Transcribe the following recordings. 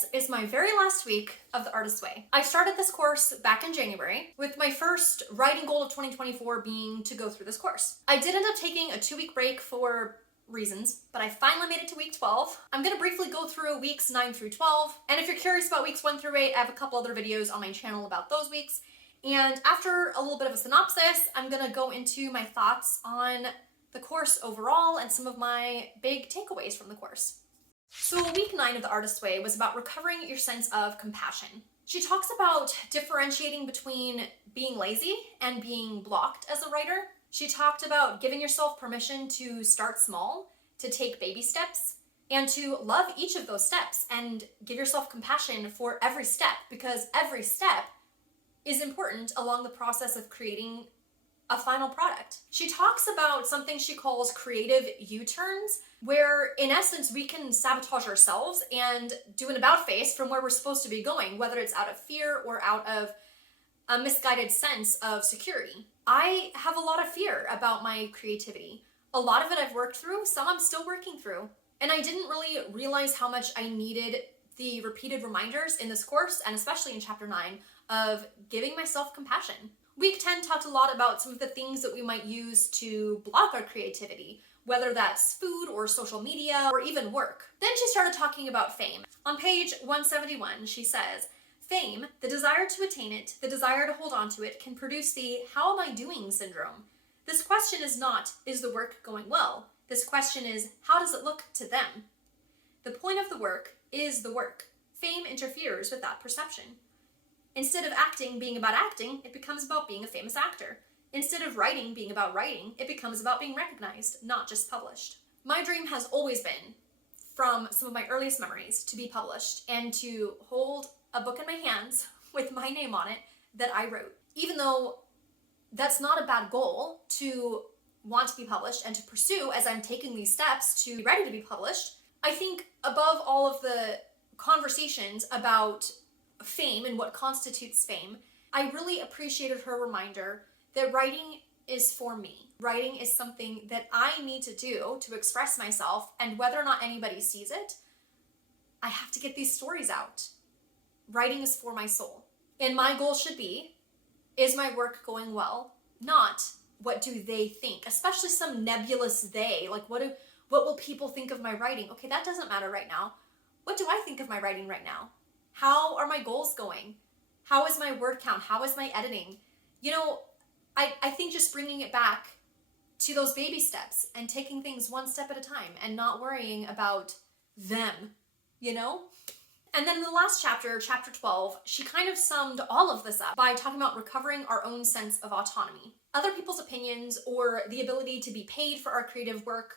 This is my very last week of the Artist's Way. I started this course back in January, with my first writing goal of 2024 being to go through this course. I did end up taking a 2-week break for reasons, but I finally made it to week 12. I'm gonna briefly go through weeks 9 through 12, and if you're curious about weeks 1 through 8, I have a couple other videos on my channel about those weeks. And after a little bit of a synopsis, I'm gonna go into my thoughts on the course overall and some of my big takeaways from the course. So week 9 of the Artist's Way was about recovering your sense of compassion. She talks about differentiating between being lazy and being blocked as a writer. She talked about giving yourself permission to start small, to take baby steps, and to love each of those steps and give yourself compassion for every step, because every step is important along the process of creating a final product. She talks about something she calls creative U-turns, where in essence we can sabotage ourselves and do an about face from where we're supposed to be going, whether it's out of fear or out of a misguided sense of security. I have a lot of fear about my creativity. A lot of it I've worked through, some I'm still working through. And I didn't really realize how much I needed the repeated reminders in this course, and especially in chapter 9, of giving myself compassion. Week 10 talked a lot about some of the things that we might use to block our creativity, whether that's food or social media or even work. Then she started talking about fame. On page 171, she says, "Fame, the desire to attain it, the desire to hold on to it, can produce the 'how am I doing' syndrome. This question is not, is the work going well? This question is, how does it look to them? The point of the work is the work. Fame interferes with that perception. Instead of acting being about acting, it becomes about being a famous actor. Instead of writing being about writing, it becomes about being recognized, not just published." My dream has always been, from some of my earliest memories, to be published and to hold a book in my hands with my name on it that I wrote. Even though that's not a bad goal to want to be published and to pursue as I'm taking these steps to be ready to be published, I think above all of the conversations about fame and what constitutes fame, I really appreciated her reminder that writing is for me. Writing is something that I need to do to express myself, and whether or not anybody sees it, I have to get these stories out. Writing is for my soul. And my goal should be, is my work going well? Not, what do they think? Especially some nebulous they, like what will people think of my writing? Okay, that doesn't matter right now. What do I think of my writing right now? How are my goals going? How is my word count? How is my editing? You know, I think just bringing it back to those baby steps and taking things one step at a time and not worrying about them, you know? And then in the last chapter, chapter 12, she kind of summed all of this up by talking about recovering our own sense of autonomy. Other people's opinions or the ability to be paid for our creative work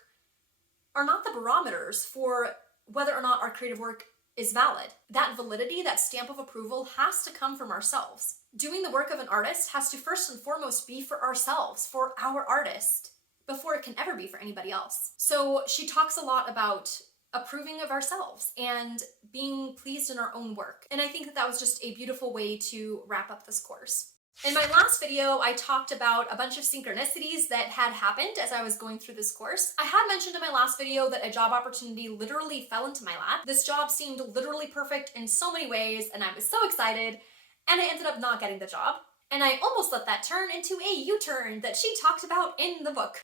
are not the barometers for whether or not our creative work is valid. That validity, that stamp of approval, has to come from ourselves. Doing the work of an artist has to first and foremost be for ourselves, for our artist, before it can ever be for anybody else. So she talks a lot about approving of ourselves and being pleased in our own work. And I think that that was just a beautiful way to wrap up this course. In my last video, I talked about a bunch of synchronicities that had happened as I was going through this course. I had mentioned in my last video that a job opportunity literally fell into my lap. This job seemed literally perfect in so many ways, and I was so excited, and I ended up not getting the job. And I almost let that turn into a U-turn that she talked about in the book.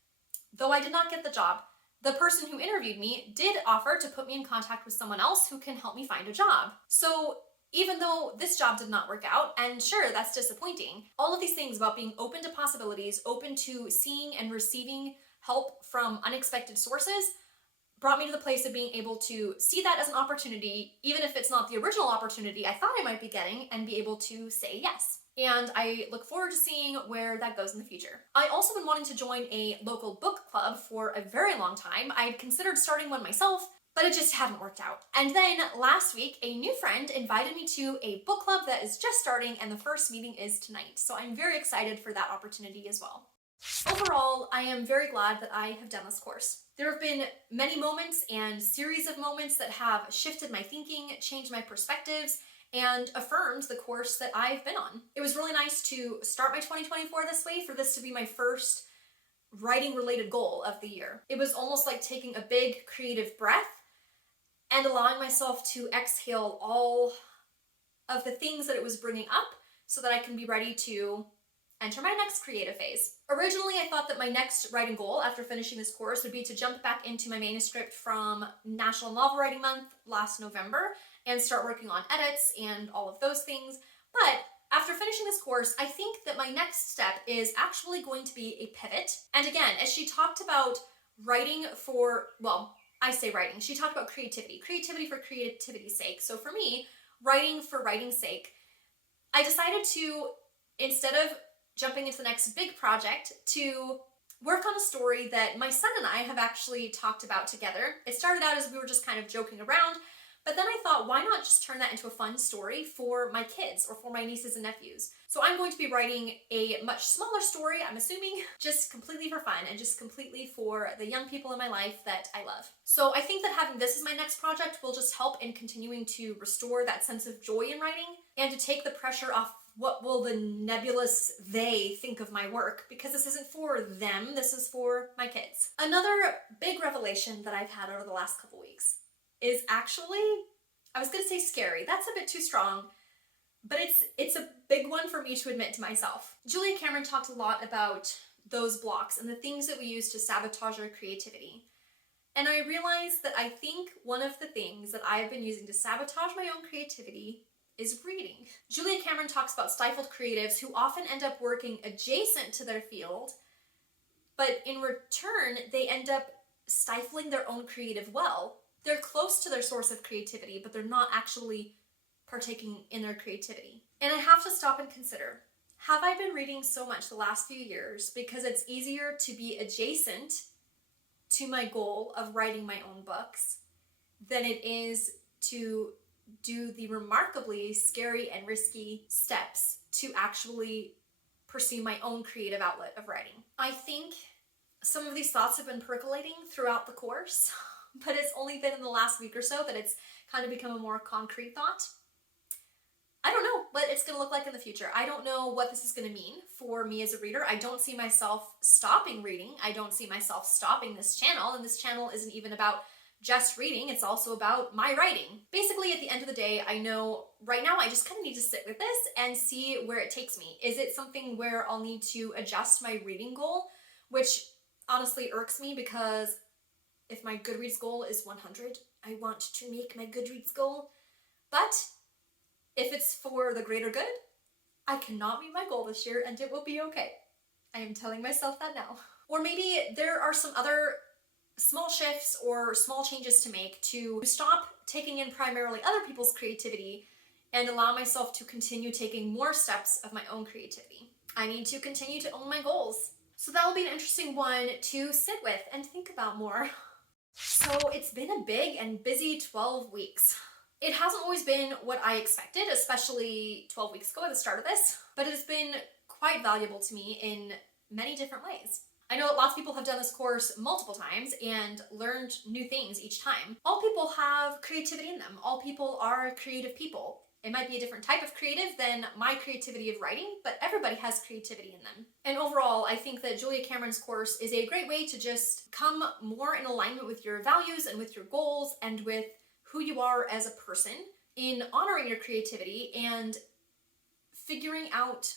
Though I did not get the job, the person who interviewed me did offer to put me in contact with someone else who can help me find a job. So even though this job did not work out, and sure, that's disappointing, all of these things about being open to possibilities, open to seeing and receiving help from unexpected sources, brought me to the place of being able to see that as an opportunity, even if it's not the original opportunity I thought I might be getting, and be able to say yes. And I look forward to seeing where that goes in the future. I also been wanting to join a local book club for a very long time. I'd considered starting one myself, but it just hadn't worked out. And then last week, a new friend invited me to a book club that is just starting, and the first meeting is tonight. So I'm very excited for that opportunity as well. Overall, I am very glad that I have done this course. There have been many moments and series of moments that have shifted my thinking, changed my perspectives, and affirmed the course that I've been on. It was really nice to start my 2024 this way, for this to be my first writing related goal of the year. It was almost like taking a big creative breath and allowing myself to exhale all of the things that it was bringing up so that I can be ready to enter my next creative phase. Originally, I thought that my next writing goal after finishing this course would be to jump back into my manuscript from National Novel Writing Month last November and start working on edits and all of those things. But after finishing this course, I think that my next step is actually going to be a pivot. And again, as she talked about writing for, well, I say writing, she talked about creativity for creativity's sake. So for me, writing for writing's sake, I decided to, instead of jumping into the next big project, to work on a story that my son and I have actually talked about together. It started out as we were just kind of joking around, but then I thought, why not just turn that into a fun story for my kids or for my nieces and nephews? So I'm going to be writing a much smaller story, I'm assuming, just completely for fun and just completely for the young people in my life that I love. So I think that having this as my next project will just help in continuing to restore that sense of joy in writing and to take the pressure off what will the nebulous they think of my work, because this isn't for them, this is for my kids. Another big revelation that I've had over the last couple weeks is actually, I was gonna say scary, that's a bit too strong, but it's a big one for me to admit to myself. Julia Cameron talked a lot about those blocks and the things that we use to sabotage our creativity. And I realized that I think one of the things that I've been using to sabotage my own creativity is reading. Julia Cameron talks about stifled creatives who often end up working adjacent to their field, but in return, they end up stifling their own creative well. They're close to their source of creativity, but they're not actually partaking in their creativity. And I have to stop and consider, have I been reading so much the last few years because it's easier to be adjacent to my goal of writing my own books than it is to do the remarkably scary and risky steps to actually pursue my own creative outlet of writing? I think some of these thoughts have been percolating throughout the course, but it's only been in the last week or so that it's kind of become a more concrete thought. I don't know what it's going to look like in the future. I don't know what this is going to mean for me as a reader. I don't see myself stopping reading. I don't see myself stopping this channel, and this channel isn't even about just reading, it's also about my writing. Basically, at the end of the day, I know right now I just kind of need to sit with this and see where it takes me. Is it something where I'll need to adjust my reading goal, which honestly irks me because if my Goodreads goal is 100, I want to make my Goodreads goal. But if it's for the greater good, I cannot meet my goal this year and it will be okay. I am telling myself that now. Or maybe there are some other small shifts or small changes to make to stop taking in primarily other people's creativity and allow myself to continue taking more steps of my own creativity. I need to continue to own my goals. So that will be an interesting one to sit with and think about more. So it's been a big and busy 12 weeks. It hasn't always been what I expected, especially 12 weeks ago at the start of this, but it has been quite valuable to me in many different ways. I know that lots of people have done this course multiple times and learned new things each time. All people have creativity in them. All people are creative people. It might be a different type of creative than my creativity of writing, but everybody has creativity in them. And overall, I think that Julia Cameron's course is a great way to just come more in alignment with your values and with your goals and with who you are as a person in honoring your creativity and figuring out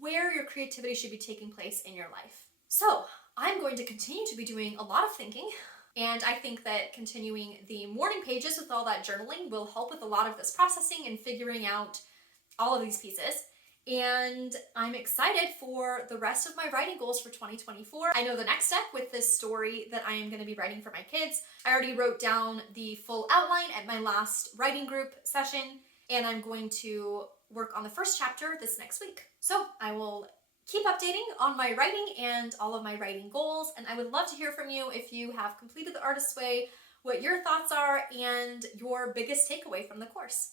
where your creativity should be taking place in your life. So I'm going to continue to be doing a lot of thinking, and I think that continuing the morning pages with all that journaling will help with a lot of this processing and figuring out all of these pieces. And I'm excited for the rest of my writing goals for 2024. I know the next step with this story that I am going to be writing for my kids. I already wrote down the full outline at my last writing group session, and I'm going to work on the first chapter this next week. So I will keep updating on my writing and all of my writing goals, and I would love to hear from you if you have completed the Artist's Way, what your thoughts are, and your biggest takeaway from the course.